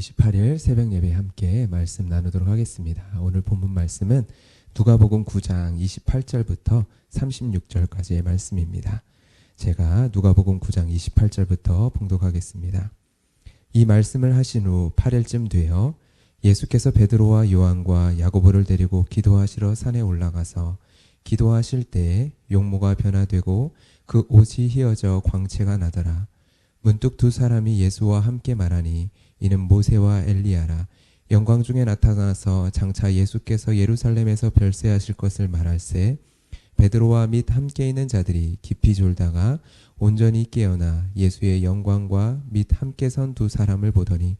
28일 새벽 예배 함께 말씀 나누도록 하겠습니다. 오늘 본문 말씀은 누가복음 9장 28절부터 36절까지의 말씀입니다. 제가 누가복음 9장 28절부터 봉독하겠습니다. 이 말씀을 하신 후 8일쯤 되어 예수께서 베드로와 요한과 야고보를 데리고 기도하시러 산에 올라가서 기도하실 때에 용모가 변화되고 그 옷이 휘어져 광채가 나더라. 문득 두 사람이 예수와 함께 말하니 이는 모세와 엘리야라. 영광 중에 나타나서 장차 예수께서 예루살렘에서 별세하실 것을 말할세. 베드로와 및 함께 있는 자들이 깊이 졸다가 온전히 깨어나 예수의 영광과 및 함께 선 두 사람을 보더니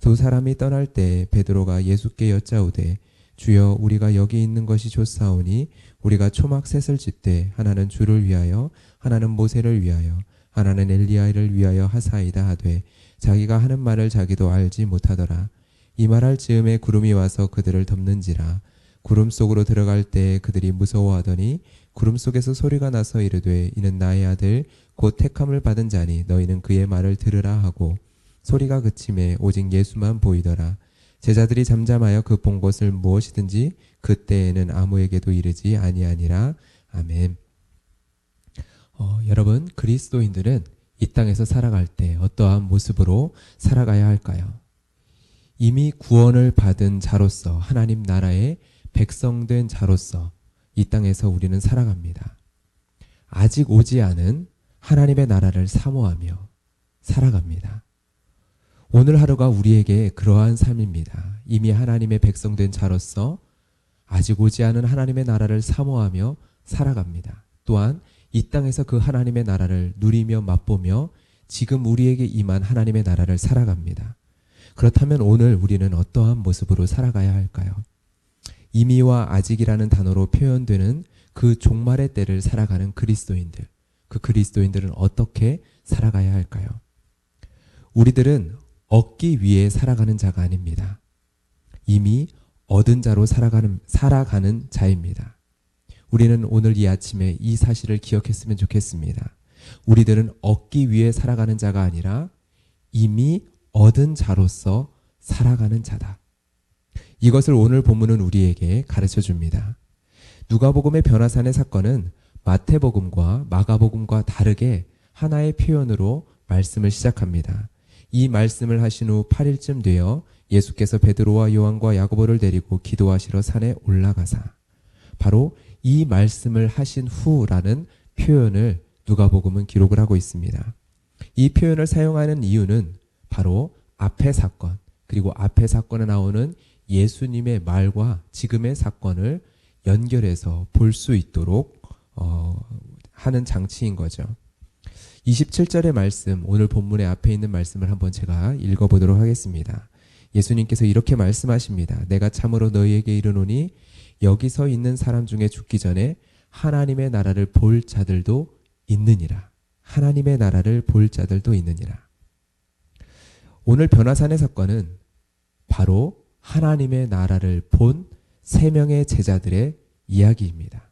두 사람이 떠날 때 베드로가 예수께 여짜오되 주여 우리가 여기 있는 것이 좋사오니 우리가 초막 셋을 짓되 하나는 주를 위하여 하나는 모세를 위하여 하나는 엘리야를 위하여 하사이다 하되 자기가 하는 말을 자기도 알지 못하더라. 이 말할 즈음에 구름이 와서 그들을 덮는지라. 구름 속으로 들어갈 때 그들이 무서워하더니 구름 속에서 소리가 나서 이르되 이는 나의 아들 곧 택함을 받은 자니 너희는 그의 말을 들으라 하고 소리가 그침에 오직 예수만 보이더라. 제자들이 잠잠하여 그 본 것을 무엇이든지 그때에는 아무에게도 이르지 아니하니라. 아멘. 여러분, 그리스도인들은 이 땅에서 살아갈 때 어떠한 모습으로 살아가야 할까요? 이미 구원을 받은 자로서 하나님 나라의 백성된 자로서 이 땅에서 우리는 살아갑니다. 아직 오지 않은 하나님의 나라를 사모하며 살아갑니다. 오늘 하루가 우리에게 그러한 삶입니다. 이미 하나님의 백성된 자로서 아직 오지 않은 하나님의 나라를 사모하며 살아갑니다. 또한 이 땅에서 그 하나님의 나라를 누리며 맛보며 지금 우리에게 임한 하나님의 나라를 살아갑니다. 그렇다면 오늘 우리는 어떠한 모습으로 살아가야 할까요? 이미와 아직이라는 단어로 표현되는 그 종말의 때를 살아가는 그리스도인들, 그 그리스도인들은 어떻게 살아가야 할까요? 우리들은 얻기 위해 살아가는 자가 아닙니다. 이미 얻은 자로 살아가는 자입니다. 우리는 오늘 이 아침에 이 사실을 기억했으면 좋겠습니다. 우리들은 얻기 위해 살아가는 자가 아니라 이미 얻은 자로서 살아가는 자다. 이것을 오늘 본문은 우리에게 가르쳐 줍니다. 누가복음의 변화산의 사건은 마태복음과 마가복음과 다르게 하나의 표현으로 말씀을 시작합니다. 이 말씀을 하신 후 8일쯤 되어 예수께서 베드로와 요한과 야고보를 데리고 기도하시러 산에 올라가사. 바로 이 말씀을 하신 후라는 표현을 누가복음은 기록을 하고 있습니다. 이 표현을 사용하는 이유는 바로 앞의 사건, 그리고 앞의 사건에 나오는 예수님의 말과 지금의 사건을 연결해서 볼 수 있도록 하는 장치인 거죠. 27절의 말씀, 오늘 본문의 앞에 있는 말씀을 한번 제가 읽어보도록 하겠습니다. 예수님께서 이렇게 말씀하십니다. 내가 참으로 너희에게 이르노니 여기 서 있는 사람 중에 죽기 전에 하나님의 나라를 볼 자들도 있느니라. 하나님의 나라를 볼 자들도 있느니라. 오늘 변화산의 사건은 바로 하나님의 나라를 본 3명의 제자들의 이야기입니다.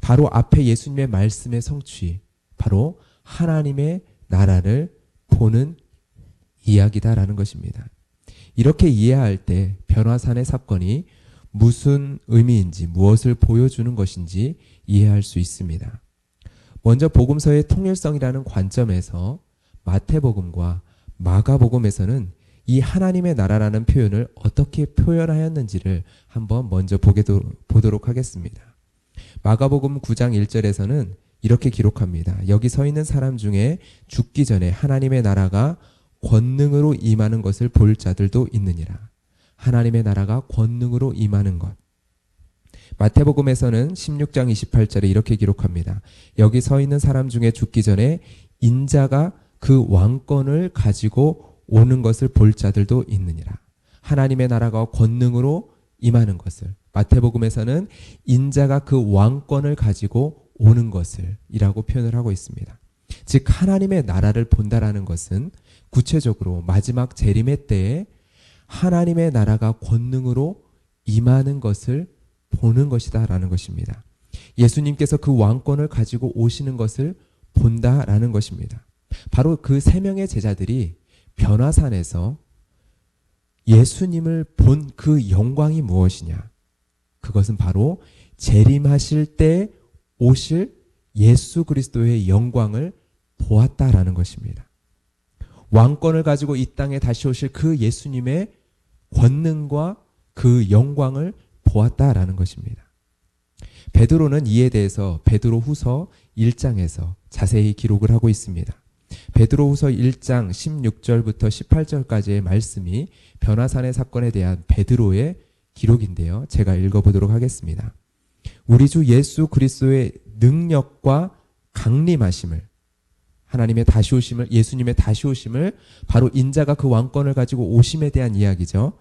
바로 앞에 예수님의 말씀의 성취, 바로 하나님의 나라를 보는 이야기다라는 것입니다. 이렇게 이해할 때 변화산의 사건이 무슨 의미인지, 무엇을 보여주는 것인지 이해할 수 있습니다. 먼저 복음서의 통일성이라는 관점에서 마태복음과 마가복음에서는 이 하나님의 나라라는 표현을 어떻게 표현하였는지를 한번 먼저 보도록 하겠습니다. 마가복음 9장 1절에서는 이렇게 기록합니다. 여기 서 있는 사람 중에 죽기 전에 하나님의 나라가 권능으로 임하는 것을 볼 자들도 있느니라. 하나님의 나라가 권능으로 임하는 것. 마태복음에서는 16장 28절에 이렇게 기록합니다. 여기 서 있는 사람 중에 죽기 전에 인자가 그 왕권을 가지고 오는 것을 볼 자들도 있느니라. 하나님의 나라가 권능으로 임하는 것을, 마태복음에서는 인자가 그 왕권을 가지고 오는 것을 이라고 표현을 하고 있습니다. 즉 하나님의 나라를 본다라는 것은 구체적으로 마지막 재림의 때에 하나님의 나라가 권능으로 임하는 것을 보는 것이다라는 것입니다. 예수님께서 그 왕권을 가지고 오시는 것을 본다라는 것입니다. 바로 그 3명의 제자들이 변화산에서 예수님을 본 그 영광이 무엇이냐? 그것은 바로 재림하실 때 오실 예수 그리스도의 영광을 보았다라는 것입니다. 왕권을 가지고 이 땅에 다시 오실 그 예수님의 권능과 그 영광을 보았다라는 것입니다. 베드로는 이에 대해서 베드로후서 1장에서 자세히 기록을 하고 있습니다. 베드로후서 1장 16절부터 18절까지의 말씀이 변화산의 사건에 대한 베드로의 기록인데요. 제가 읽어보도록 하겠습니다. 우리 주 예수 그리스도의 능력과 강림하심을, 하나님의 다시 오심을, 예수님의 다시 오심을, 바로 인자가 그 왕권을 가지고 오심에 대한 이야기죠.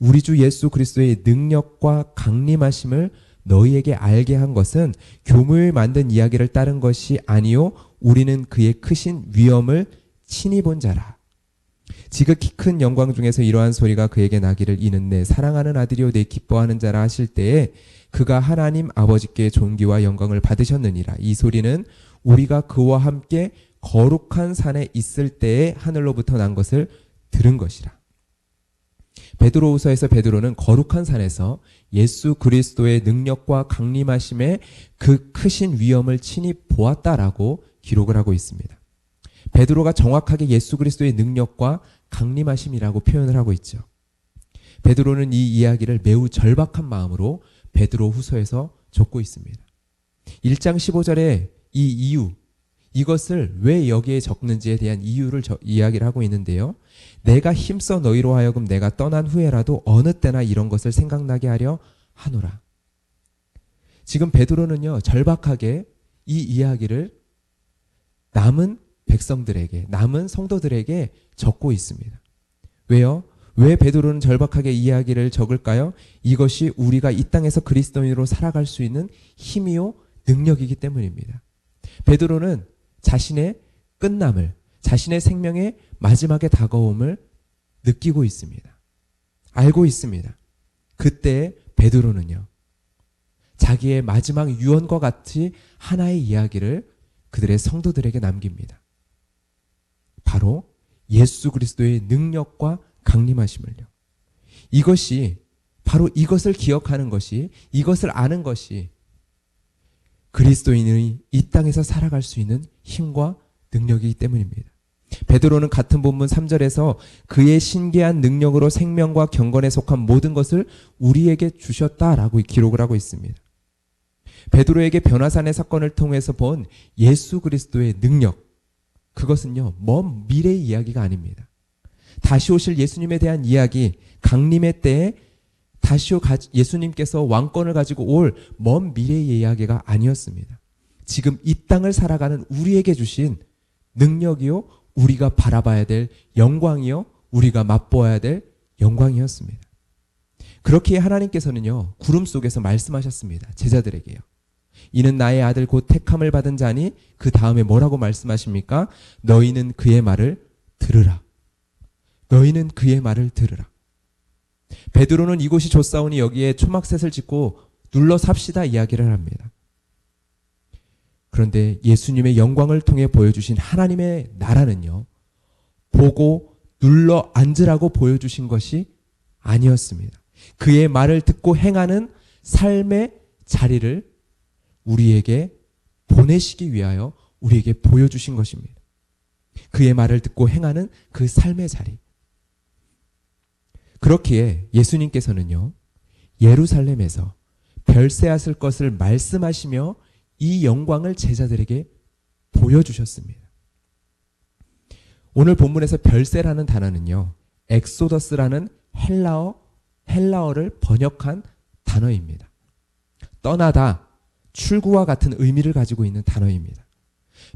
우리 주 예수 그리스도의 능력과 강림하심을 너희에게 알게 한 것은 교묘히 만든 이야기를 따른 것이 아니요 우리는 그의 크신 위엄을 친히 본 자라. 지극히 큰 영광 중에서 이러한 소리가 그에게 나기를 이는 내 사랑하는 아들이요 내 기뻐하는 자라 하실 때에 그가 하나님 아버지께 존귀와 영광을 받으셨느니라. 이 소리는 우리가 그와 함께 거룩한 산에 있을 때에 하늘로부터 난 것을 들은 것이라. 베드로후서에서 베드로는 거룩한 산에서 예수 그리스도의 능력과 강림하심의 그 크신 위엄을 친히 보았다라고 기록을 하고 있습니다. 베드로가 정확하게 예수 그리스도의 능력과 강림하심이라고 표현을 하고 있죠. 베드로는 이 이야기를 매우 절박한 마음으로 베드로후서에서 적고 있습니다. 1장 15절에 이 이유, 이것을 왜 여기에 적는지에 대한 이유를 이야기를 하고 있는데요. 내가 힘써 너희로 하여금 내가 떠난 후에라도 어느 때나 이런 것을 생각나게 하려 하노라. 지금 베드로는요, 절박하게 이 이야기를 남은 백성들에게, 남은 성도들에게 적고 있습니다. 왜요? 왜 베드로는 절박하게 이야기를 적을까요? 이것이 우리가 이 땅에서 그리스도인으로 살아갈 수 있는 힘이요 능력이기 때문입니다. 베드로는 자신의 끝남을, 자신의 생명의 마지막에 다가옴을 느끼고 있습니다. 알고 있습니다. 그때 베드로는요, 자기의 마지막 유언과 같이 하나의 이야기를 그들의 성도들에게 남깁니다. 바로 예수 그리스도의 능력과 강림하심을요. 이것이, 바로 이것을 기억하는 것이, 이것을 아는 것이 그리스도인이 이 땅에서 살아갈 수 있는 힘과 능력이기 때문입니다. 베드로는 같은 본문 3절에서 그의 신기한 능력으로 생명과 경건에 속한 모든 것을 우리에게 주셨다라고 기록을 하고 있습니다. 베드로에게 변화산의 사건을 통해서 본 예수 그리스도의 능력, 그것은요, 먼 미래의 이야기가 아닙니다. 다시 오실 예수님에 대한 이야기, 강림의 때에 다시 예수님께서 왕권을 가지고 올 먼 미래의 이야기가 아니었습니다. 지금 이 땅을 살아가는 우리에게 주신 능력이요, 우리가 바라봐야 될 영광이요, 우리가 맛보아야 될 영광이었습니다. 그렇기에 하나님께서는요, 구름 속에서 말씀하셨습니다. 제자들에게요. 이는 나의 아들 곧 택함을 받은 자니, 그 다음에 뭐라고 말씀하십니까? 너희는 그의 말을 들으라. 너희는 그의 말을 들으라. 베드로는 이곳이 좁사오니 여기에 초막셋을 짓고 눌러 삽시다 이야기를 합니다. 그런데 예수님의 영광을 통해 보여주신 하나님의 나라는요, 보고 눌러 앉으라고 보여주신 것이 아니었습니다. 그의 말을 듣고 행하는 삶의 자리를 우리에게 보내시기 위하여 우리에게 보여주신 것입니다. 그의 말을 듣고 행하는 그 삶의 자리. 그렇기에 예수님께서는요, 예루살렘에서 별세하실 것을 말씀하시며 이 영광을 제자들에게 보여주셨습니다. 오늘 본문에서 별세라는 단어는요, 엑소더스라는 헬라어를 번역한 단어입니다. 떠나다, 출구와 같은 의미를 가지고 있는 단어입니다.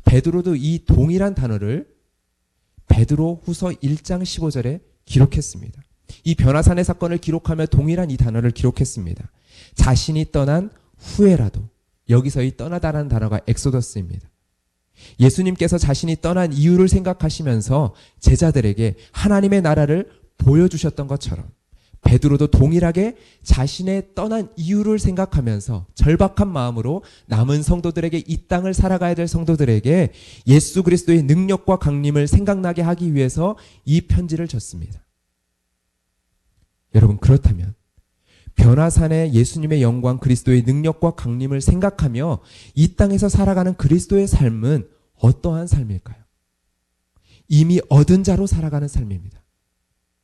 베드로도 이 동일한 단어를 베드로 후서 1장 15절에 기록했습니다. 이 변화산의 사건을 기록하며 동일한 이 단어를 기록했습니다. 자신이 떠난 후에라도, 여기서 이 떠나다라는 단어가 엑소더스입니다. 예수님께서 자신이 떠난 이유를 생각하시면서 제자들에게 하나님의 나라를 보여주셨던 것처럼 베드로도 동일하게 자신의 떠난 이유를 생각하면서 절박한 마음으로 남은 성도들에게, 이 땅을 살아가야 될 성도들에게 예수 그리스도의 능력과 강림을 생각나게 하기 위해서 이 편지를 줬습니다. 여러분, 그렇다면 변화산의 예수님의 영광, 그리스도의 능력과 강림을 생각하며 이 땅에서 살아가는 그리스도의 삶은 어떠한 삶일까요? 이미 얻은 자로 살아가는 삶입니다.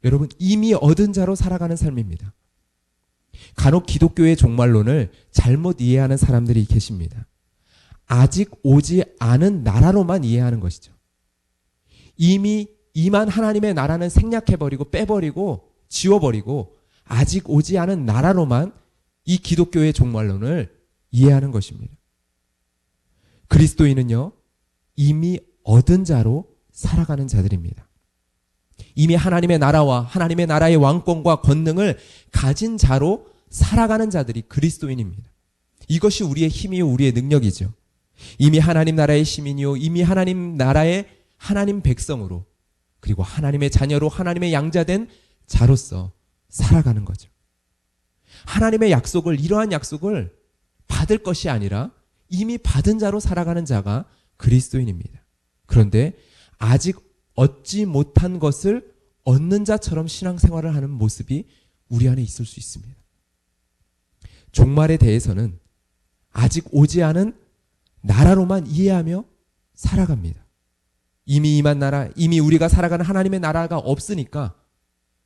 여러분, 이미 얻은 자로 살아가는 삶입니다. 간혹 기독교의 종말론을 잘못 이해하는 사람들이 계십니다. 아직 오지 않은 나라로만 이해하는 것이죠. 이미 임한 하나님의 나라는 생략해버리고 빼버리고 지워버리고 아직 오지 않은 나라로만 이 기독교의 종말론을 이해하는 것입니다. 그리스도인은요, 이미 얻은 자로 살아가는 자들입니다. 이미 하나님의 나라와 하나님의 나라의 왕권과 권능을 가진 자로 살아가는 자들이 그리스도인입니다. 이것이 우리의 힘이요, 우리의 능력이죠. 이미 하나님 나라의 시민이요, 이미 하나님 나라의 하나님 백성으로, 그리고 하나님의 자녀로 하나님의 양자된 자로서 살아가는 거죠. 하나님의 약속을, 이러한 약속을 받을 것이 아니라 이미 받은 자로 살아가는 자가 그리스도인입니다. 그런데 아직 얻지 못한 것을 얻는 자처럼 신앙생활을 하는 모습이 우리 안에 있을 수 있습니다. 종말에 대해서는 아직 오지 않은 나라로만 이해하며 살아갑니다. 이미 임한 나라, 이미 우리가 살아가는 하나님의 나라가 없으니까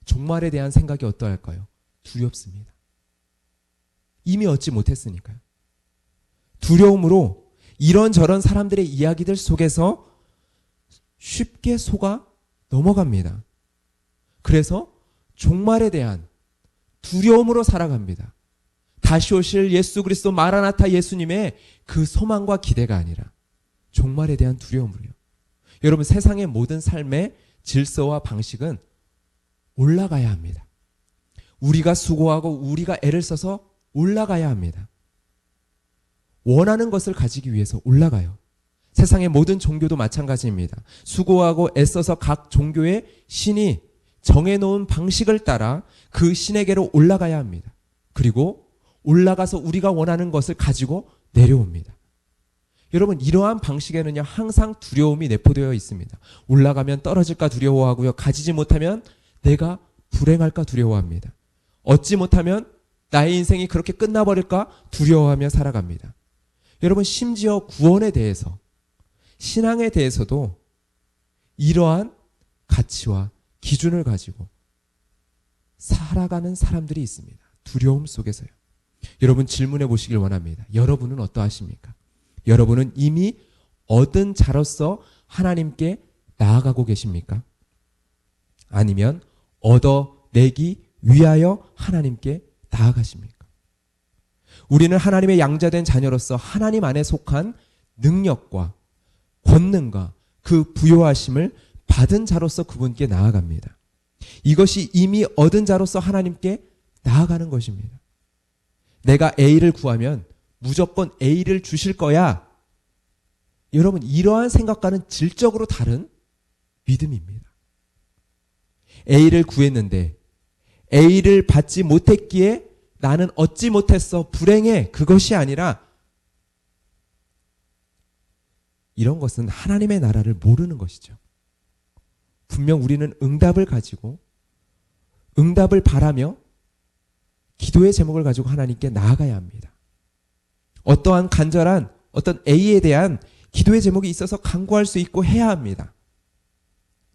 종말에 대한 생각이 어떠할까요? 두렵습니다. 이미 얻지 못했으니까요. 두려움으로 이런저런 사람들의 이야기들 속에서 쉽게 속아 넘어갑니다. 그래서 종말에 대한 두려움으로 살아갑니다. 다시 오실 예수 그리스도 마라나타 예수님의 그 소망과 기대가 아니라 종말에 대한 두려움으로요. 여러분, 세상의 모든 삶의 질서와 방식은 올라가야 합니다. 우리가 수고하고 우리가 애를 써서 올라가야 합니다. 원하는 것을 가지기 위해서 올라가요. 세상의 모든 종교도 마찬가지입니다. 수고하고 애써서 각 종교의 신이 정해놓은 방식을 따라 그 신에게로 올라가야 합니다. 그리고 올라가서 우리가 원하는 것을 가지고 내려옵니다. 여러분, 이러한 방식에는요, 항상 두려움이 내포되어 있습니다. 올라가면 떨어질까 두려워하고요. 가지지 못하면 내가 불행할까 두려워합니다. 얻지 못하면 나의 인생이 그렇게 끝나버릴까 두려워하며 살아갑니다. 여러분, 심지어 구원에 대해서, 신앙에 대해서도 이러한 가치와 기준을 가지고 살아가는 사람들이 있습니다. 두려움 속에서요. 여러분, 질문해 보시길 원합니다. 여러분은 어떠하십니까? 여러분은 이미 얻은 자로서 하나님께 나아가고 계십니까? 아니면 얻어내기 위하여 하나님께 나아가십니까? 우리는 하나님의 양자된 자녀로서 하나님 안에 속한 능력과 권능과 그 부요하심을 받은 자로서 그분께 나아갑니다. 이것이 이미 얻은 자로서 하나님께 나아가는 것입니다. 내가 A를 구하면 무조건 A를 주실 거야. 여러분, 이러한 생각과는 질적으로 다른 믿음입니다. A를 구했는데 A를 받지 못했기에 나는 얻지 못했어, 불행해, 그것이 아니라, 이런 것은 하나님의 나라를 모르는 것이죠. 분명 우리는 응답을 가지고 응답을 바라며 기도의 제목을 가지고 하나님께 나아가야 합니다. 어떠한 간절한 어떤 A에 대한 기도의 제목이 있어서 간구할 수 있고 해야 합니다.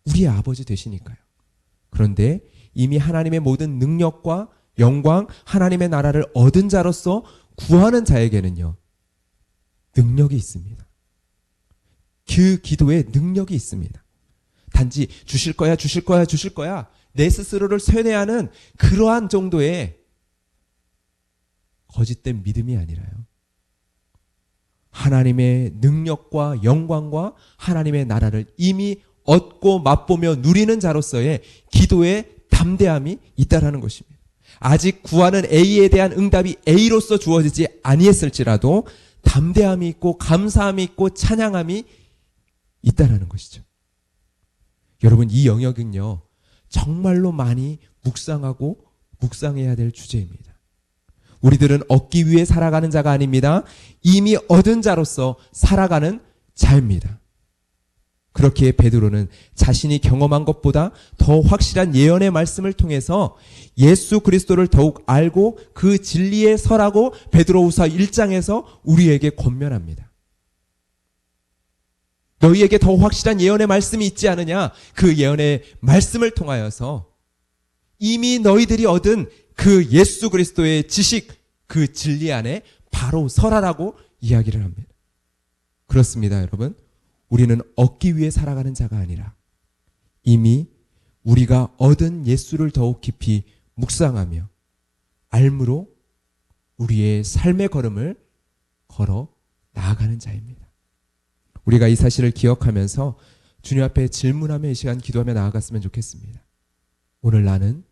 우리의 아버지 되시니까요. 그런데 이미 하나님의 모든 능력과 영광, 하나님의 나라를 얻은 자로서 구하는 자에게는요, 능력이 있습니다. 그 기도에 능력이 있습니다. 단지 주실 거야, 주실 거야, 주실 거야, 내 스스로를 쇠뇌하는 그러한 정도의 거짓된 믿음이 아니라요, 하나님의 능력과 영광과 하나님의 나라를 이미 얻고 맛보며 누리는 자로서의 기도의 담대함이 있다라는 것입니다. 아직 구하는 A에 대한 응답이 A로서 주어지지 아니했을지라도 담대함이 있고 감사함이 있고 찬양함이 있다라는 것이죠. 여러분, 이 영역은요, 정말로 많이 묵상하고 묵상해야 될 주제입니다. 우리들은 얻기 위해 살아가는 자가 아닙니다. 이미 얻은 자로서 살아가는 자입니다. 그렇기에 베드로는 자신이 경험한 것보다 더 확실한 예언의 말씀을 통해서 예수 그리스도를 더욱 알고 그 진리에 설하고 베드로후서 1장에서 우리에게 권면합니다. 너희에게 더 확실한 예언의 말씀이 있지 않느냐? 그 예언의 말씀을 통하여서 이미 너희들이 얻은 그 예수 그리스도의 지식, 그 진리 안에 바로 설하라고 이야기를 합니다. 그렇습니다, 여러분. 우리는 얻기 위해 살아가는 자가 아니라 이미 우리가 얻은 예수를 더욱 깊이 묵상하며 알므로 우리의 삶의 걸음을 걸어 나아가는 자입니다. 우리가 이 사실을 기억하면서 주님 앞에 질문하며 이 시간 기도하며 나아갔으면 좋겠습니다. 오늘 나는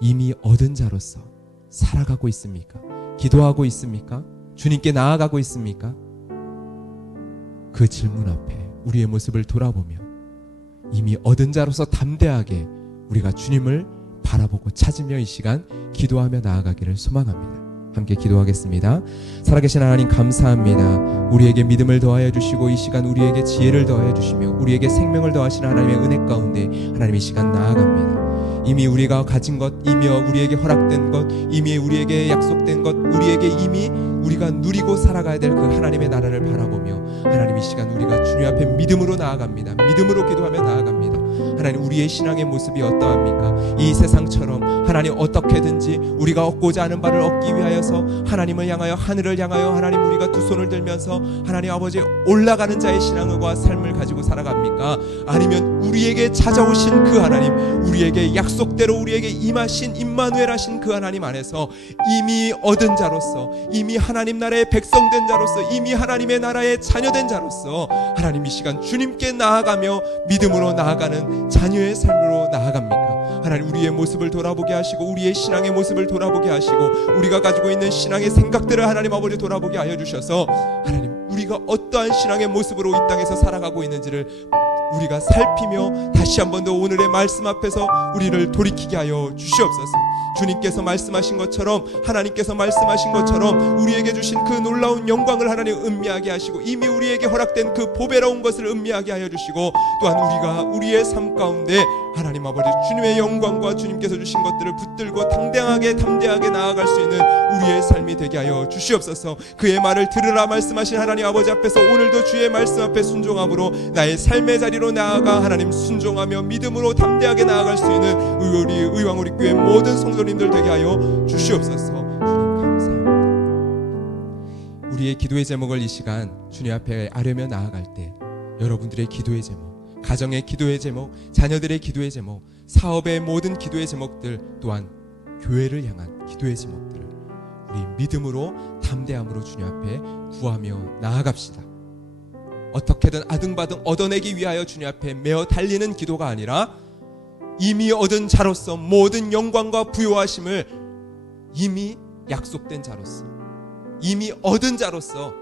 이미 얻은 자로서 살아가고 있습니까? 기도하고 있습니까? 주님께 나아가고 있습니까? 그 질문 앞에 우리의 모습을 돌아보며 이미 얻은 자로서 담대하게 우리가 주님을 바라보고 찾으며 이 시간 기도하며 나아가기를 소망합니다. 함께 기도하겠습니다. 살아계신 하나님 감사합니다. 우리에게 믿음을 더하여 주시고 이 시간 우리에게 지혜를 더하여 주시며 우리에게 생명을 더하시는 하나님의 은혜 가운데 하나님 이 시간 나아갑니다. 이미 우리가 가진 것, 이미 우리에게 허락된 것, 이미 우리에게 약속된 것, 우리에게 이미 우리가 누리고 살아가야 될 그 하나님의 나라를 바라보며 하나님 이 시간 우리가 주님 앞에 믿음으로 나아갑니다. 믿음으로 기도하며 나아갑니다. 하나님 우리의 신앙의 모습이 어떠합니까? 이 세상처럼 하나님 어떻게든지 우리가 얻고자 하는 바를 얻기 위하여서 하나님을 향하여 하늘을 향하여 하나님 우리가 두 손을 들면서 하나님 아버지 올라가는 자의 신앙과 삶을 가지고 살아갑니까? 아니면 우리에게 찾아오신 그 하나님, 우리에게 약속대로 우리에게 임하신 임마누엘 하신 그 하나님 안에서 이미 얻은 자로서, 이미 하나님 나라의 백성된 자로서, 이미 하나님의 나라의 자녀된 자로서 하나님 이 시간 주님께 나아가며 믿음으로 나아가는 자녀의 삶으로 나아갑니까? 하나님 우리의 모습을 돌아보게 하시고 우리의 신앙의 모습을 돌아보게 하시고 우리가 가지고 있는 신앙의 생각들을 하나님 아버지 돌아보게 하여 주셔서 하나님 우리가 어떠한 신앙의 모습으로 이 땅에서 살아가고 있는지를 우리가 살피며 다시 한 번 더 오늘의 말씀 앞에서 우리를 돌이키게 하여 주시옵소서. 주님께서 말씀하신 것처럼, 하나님께서 말씀하신 것처럼 우리에게 주신 그 놀라운 영광을 하나님 음미하게 하시고 이미 우리에게 허락된 그 보배로운 것을 음미하게 하여 주시고 또한 우리가 우리의 삶 가운데 하나님 아버지 주님의 영광과 주님께서 주신 것들을 붙들고 담대하게 나아갈 수 있는 우리의 삶이 되게 하여 주시옵소서. 그의 말을 들으라 말씀하신 하나님 아버지 앞에서 오늘도 주의 말씀 앞에 순종함으로 나의 삶의 자리로 나아가 하나님 순종하며 믿음으로 담대하게 나아갈 수 있는 우리 의왕우리 교회 모든 성도님들 되게 하여 주시옵소서. 주님 감사합니다. 우리의 기도의 제목을 이 시간 주님 앞에 아뢰며 나아갈 때 여러분들의 기도의 제목, 가정의 기도의 제목, 자녀들의 기도의 제목, 사업의 모든 기도의 제목들 또한 교회를 향한 기도의 제목들을 우리 믿음으로 담대함으로 주님 앞에 구하며 나아갑시다. 어떻게든 아등바등 얻어내기 위하여 주님 앞에 메어 달리는 기도가 아니라 이미 얻은 자로서 모든 영광과 부요하심을 이미 약속된 자로서 이미 얻은 자로서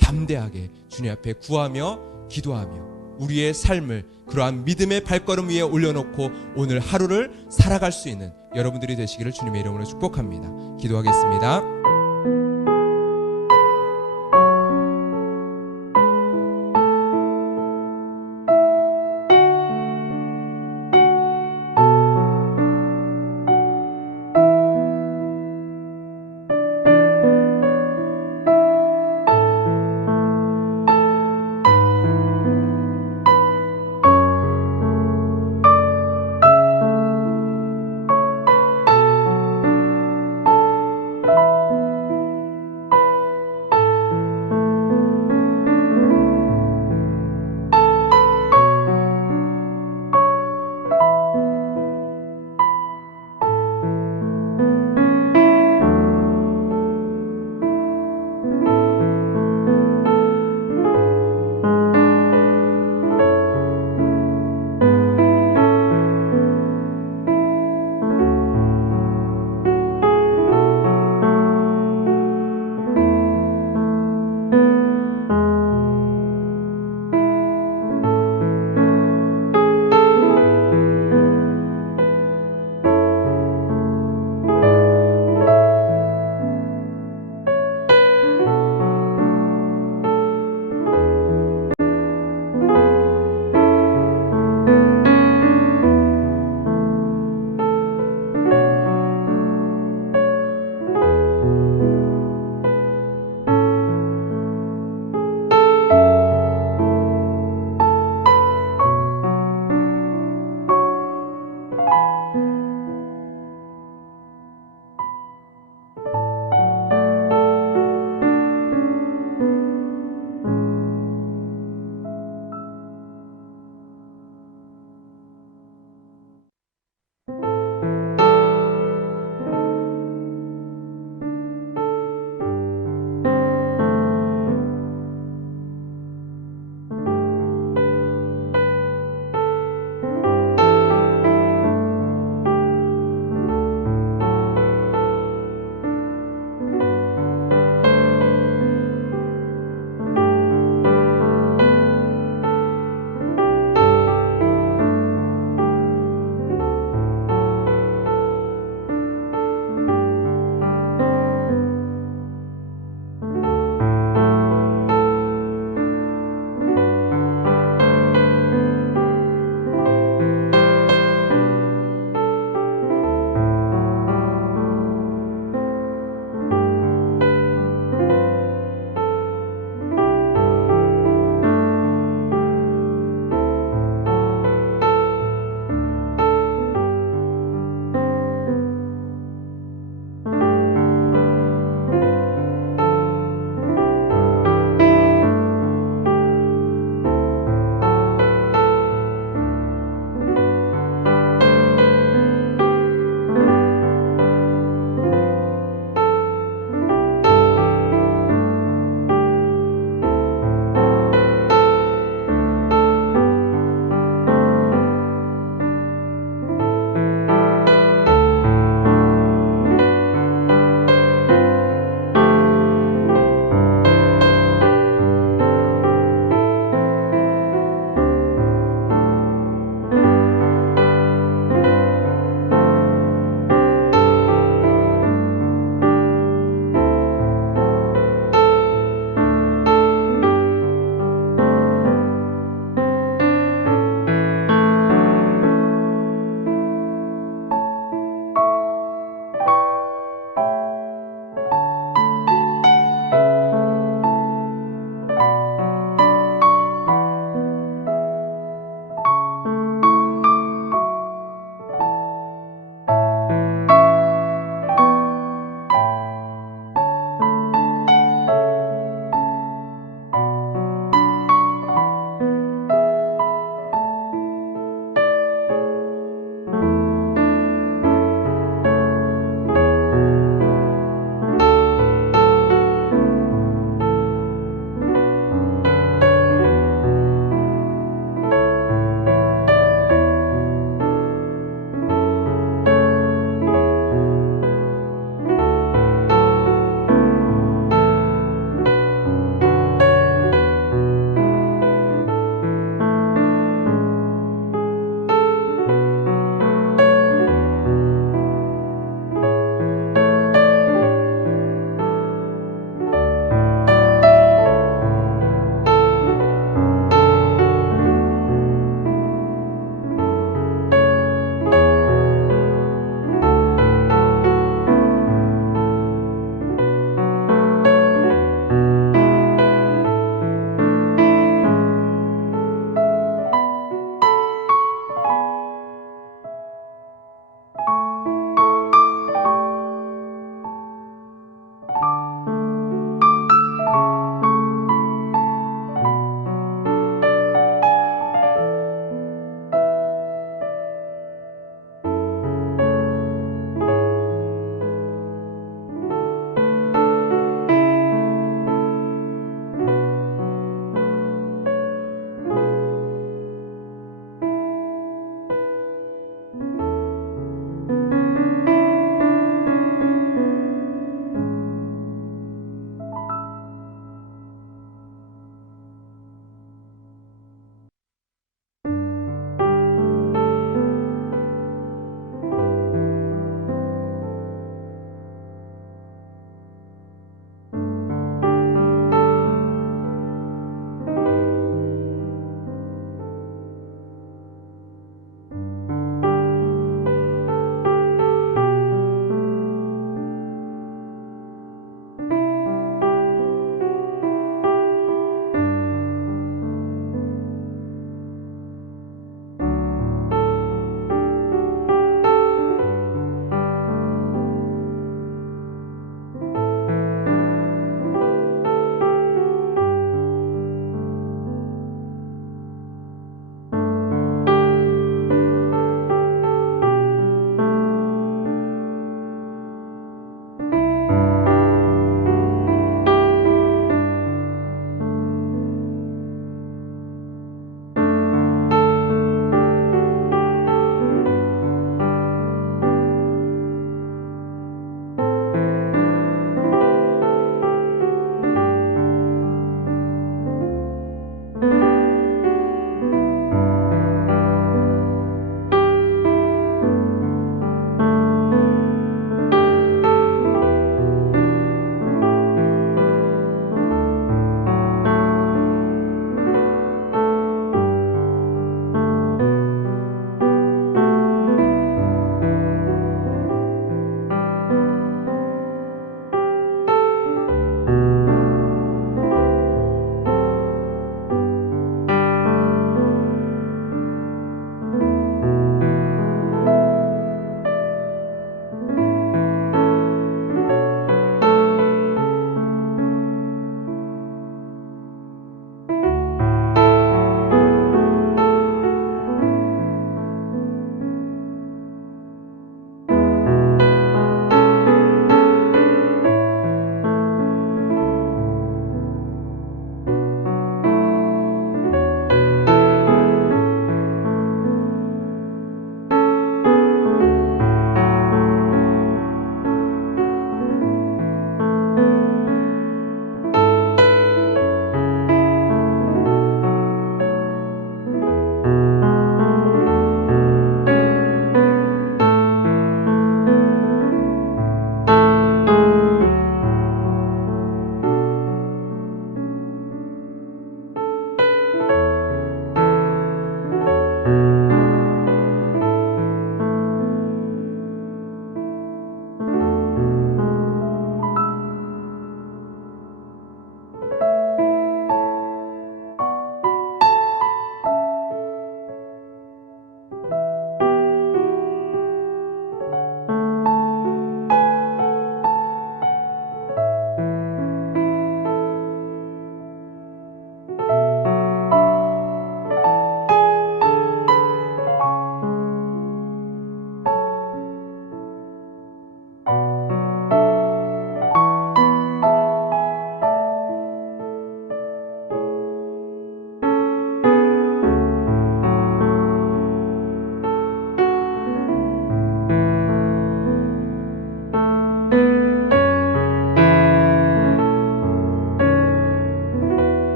담대하게 주님 앞에 구하며 기도하며 우리의 삶을 그러한 믿음의 발걸음 위에 올려놓고 오늘 하루를 살아갈 수 있는 여러분들이 되시기를 주님의 이름으로 축복합니다. 기도하겠습니다.